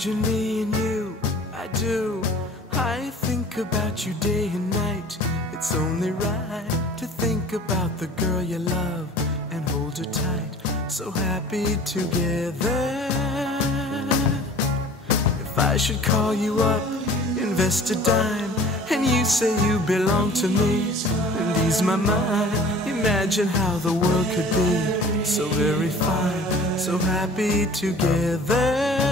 Imagine me and you, I do. I think about you day and night. It's only right to think about the girl you love and hold her tight. So happy together. If I should call you up, invest a dime, and you say you belong to me and ease my mind, imagine how the world could be so very fine, so happy together.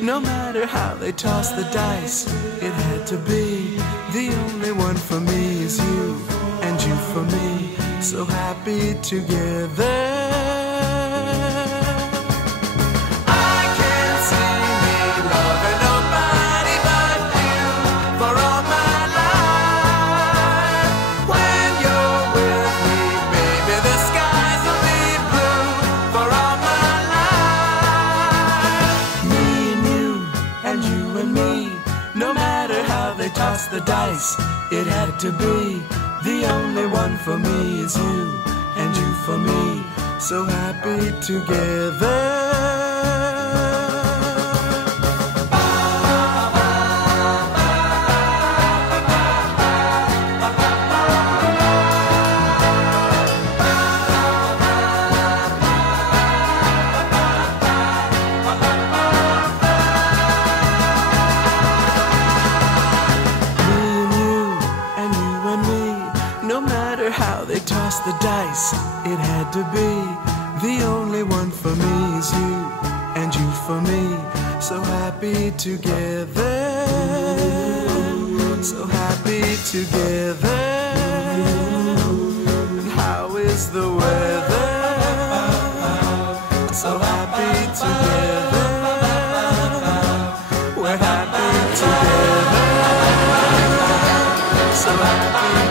No matter how they toss the dice, it had to be. The only one for me is you, and you for me, so happy together. No matter how they toss the dice, it had to be. The only one for me is you, and you for me, so happy together. No matter how they toss the dice, it had to be. The only one for me is you, and you for me, so happy together. So happy together. And how is the weather? So happy together. We're happy together. So happy